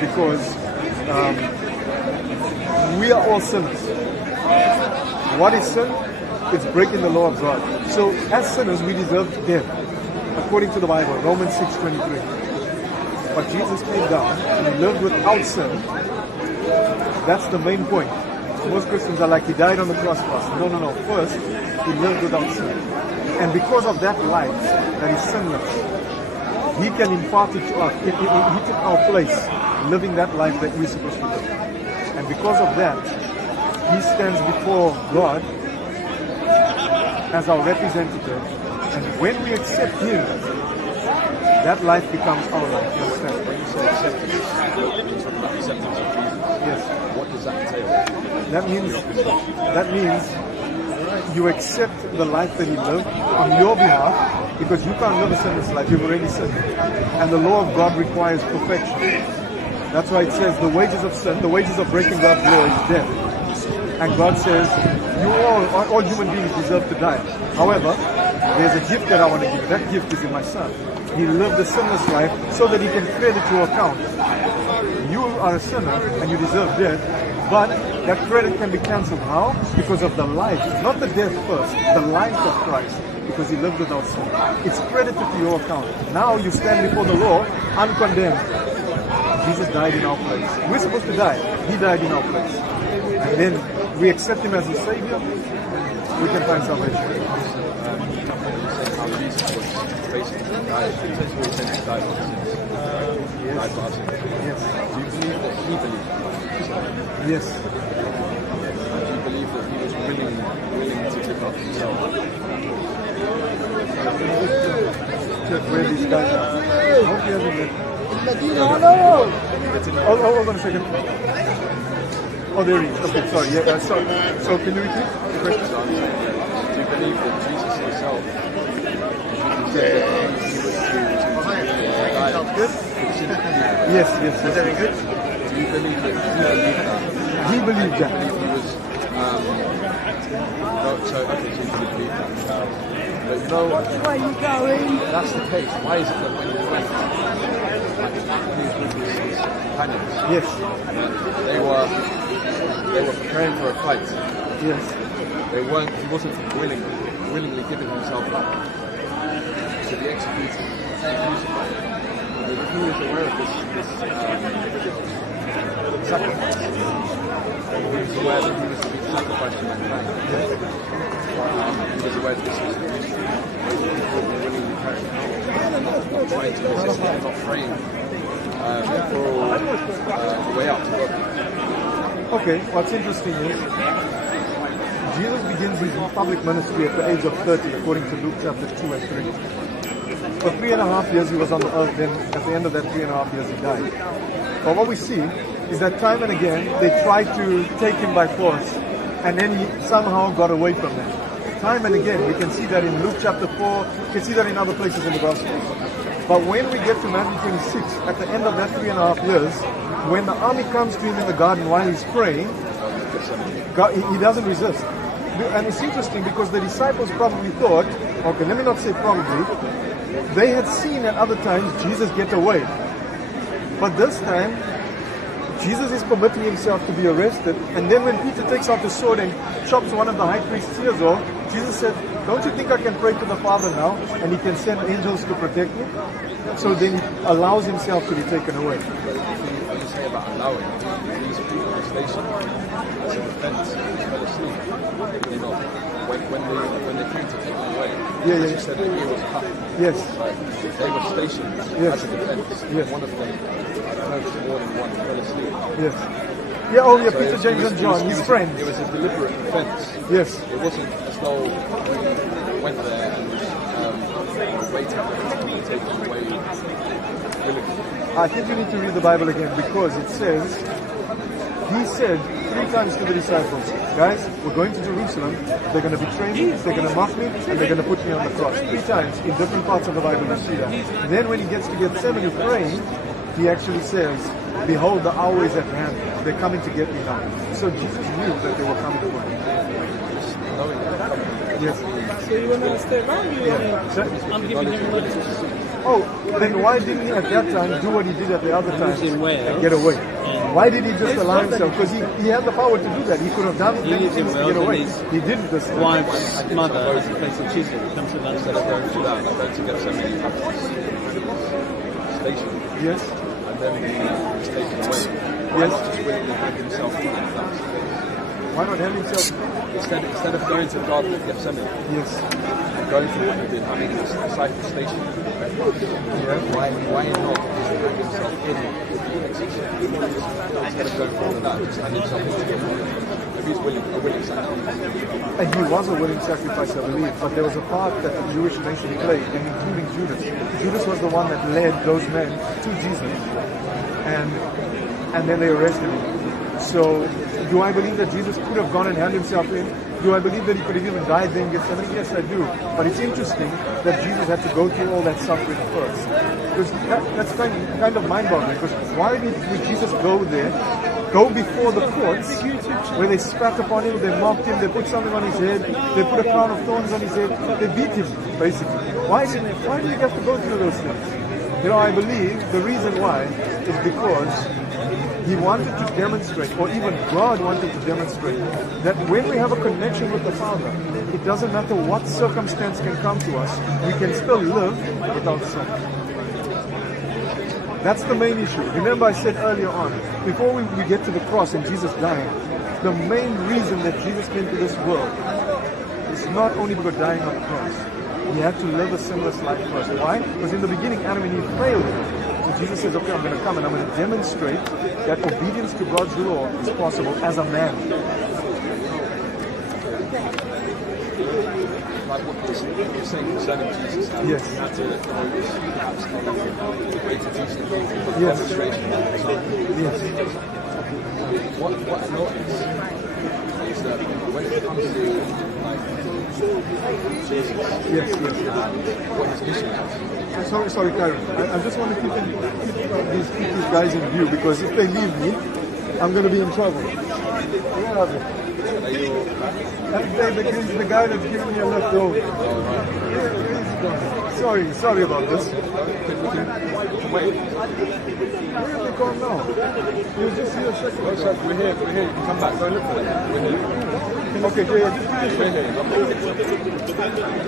because we are all sinners. What is sin? It's breaking the law of God. So as sinners, we deserve death, according to the Bible, Romans 6:23. But Jesus came down and he lived without sin. That's the main point. Most Christians are like, he died on the cross for us. No. First, he lived without sin. And because of that life that is sinless, he can impart it to us. He took our place, living that life that we're supposed to live. And because of that, he stands before God as our representative. And when we accept him, that life becomes our life. You understand? When you say acceptance, you're talking about acceptance of Jesus. Yes. What does that entail? That means you accept the life that he lived on your behalf, because you can't live a sinless life. You've already sinned. And the law of God requires perfection. That's why it says the wages of sin, the wages of breaking God's law is death. And God says, you all human beings deserve to die. However, there's a gift that I want to give. That gift is in my son. He lived a sinless life so that he can credit your account. You are a sinner and you deserve death, but that credit can be cancelled. How? Because of the life, not the death first, the life of Christ, because he lived without sin. It's credited to your account. Now you stand before the law uncondemned. Jesus died in our place. We're supposed to die. He died in our place. And then we accept him as the Savior, we can find salvation. Basically died for our sins. Died for our sins. Yes. Do you believe that he believed? Yes. And do you believe that he was willing to give up himself? Check where these guys are. I hope he hasn't read. Hold on a second. Oh, there he is. Okay, sorry. Yeah, so can you repeat the question? So I'm saying, do you believe that Jesus himself said that he was to die? Good? Yes. Very good. Do you believe that he believed that? He believed that. He was, so you believe that. But you know, Where are you going? that's the case. Why is it that when he went, like he was with his companions, Yes. they were preparing for a fight. Yes. He wasn't willingly giving himself up to be executed, crucified. But he was aware of this sacrifice. He was aware that he was to be sacrificed for mankind. He was aware that this was the mission. He wasn't willingly carrying out. Not trying to resist it, not praying for the way out to God. Okay, what's interesting is Jesus begins his public ministry at the age of 30, according to Luke chapter 2 and 3. For 3.5 years he was on the earth, then at the end of that 3.5 years he died. But what we see is that time and again they tried to take him by force, and then he somehow got away from them. Time and again, we can see that in Luke chapter 4, you can see that in other places in the Gospels. But when we get to Matthew 26, at the end of that 3.5 years, when the army comes to him in the garden while he's praying, he doesn't resist. And it's interesting because the disciples probably thought, okay, let me not say probably, they had seen at other times Jesus get away. But this time, Jesus is permitting himself to be arrested, and then when Peter takes out the sword and chops one of the high priest's ears off, Jesus said, don't you think I can pray to the Father now, and he can send angels to protect me? So then he allows himself to be taken away. When you say about allowing, these people are stationed as a defense, fell asleep. You know, when they came to take them away, as you said, the ear was cut. Yes. They were stationed as a defense. Yes. One of them, more than one, fell asleep. Yes. Yeah, oh yeah, So Peter, James and John, his friends. It was a deliberate defense. Yes. It wasn't as though he went there and was waiting for him to be taken away willingly. I think you need to read the Bible again, because it says, he said 3 times to the disciples, guys, we're going to Jerusalem, they're going to betray me, they're going to mock me, and they're going to put me on the cross. 3 times in different parts of the Bible you see that. And then when he gets to Gethsemane praying, he actually says, behold, the hour is at hand. They're coming to get me now. So Jesus knew that they were coming for him. Knowing that. Yes. So you want to stay around? I'm giving him money. Oh, then why didn't he at that time do what he did at the other time in Wales. and get away? Why did he just allow himself? Because he had the power to do that. He could have done He many lives in things to Wales get away. and his He didn't this time. wife's mother has a place in Chisholm. He comes to London. Instead of going through that, like going to get so many station, Yes. and then he's taken away. Why Yes. not just willingly hand himself in that place? Why not hand himself? Instead of going to the Garden of Gethsemane Yes. and going through what he did, having this disciple station, why not just hand himself in the execution? Instead of going through all of that, just hand himself in. If he's a willing sacrifice. And he was a willing sacrifice, I believe, but there was a part that the Jewish nation played, and including Judas. Judas was the one that led those men to Jesus, and then they arrested him. So, do I believe that Jesus could have gone and handed himself in? Do I believe that he could have even died there in Gethsemane? Yes, I do. But it's interesting that Jesus had to go through all that suffering first. Because that's kind of mind-boggling. Because why did Jesus go there, go before the courts, where they spat upon him, they mocked him, they put something on his head, they put a crown of thorns on his head, they beat him, basically. Why did he have to go through those things? You know, I believe the reason why is because he wanted to demonstrate, or even God wanted to demonstrate, that when we have a connection with the Father, it doesn't matter what circumstance can come to us, we can still live without sin. That's the main issue. Remember I said earlier on, before we get to the cross and Jesus dying, the main reason that Jesus came to this world is not only because dying on the cross. He had to live a sinless life first. Why? Because in the beginning, Adam and Eve failed him. So Jesus says, okay, I'm going to come and I'm going to demonstrate that obedience to God's law is possible as a man. Like what you're saying concerning Jesus, Yes. he had to perhaps the greater teaching, Yes. demonstration, for example. Yes. What I notice is that when it comes to like Jesus, Yes. what his mission is, Sorry, Kyron. I just want to keep these guys in view, because if they leave me, I'm going to be in trouble. Where are they? The guy that's giving me a lift over. Sorry about this. wait. Where have they gone now? He was just here a second Oh, ago. sorry, we're here. You can come back. Go look for them. We're here. Okay, yeah, just give me a second. We're here.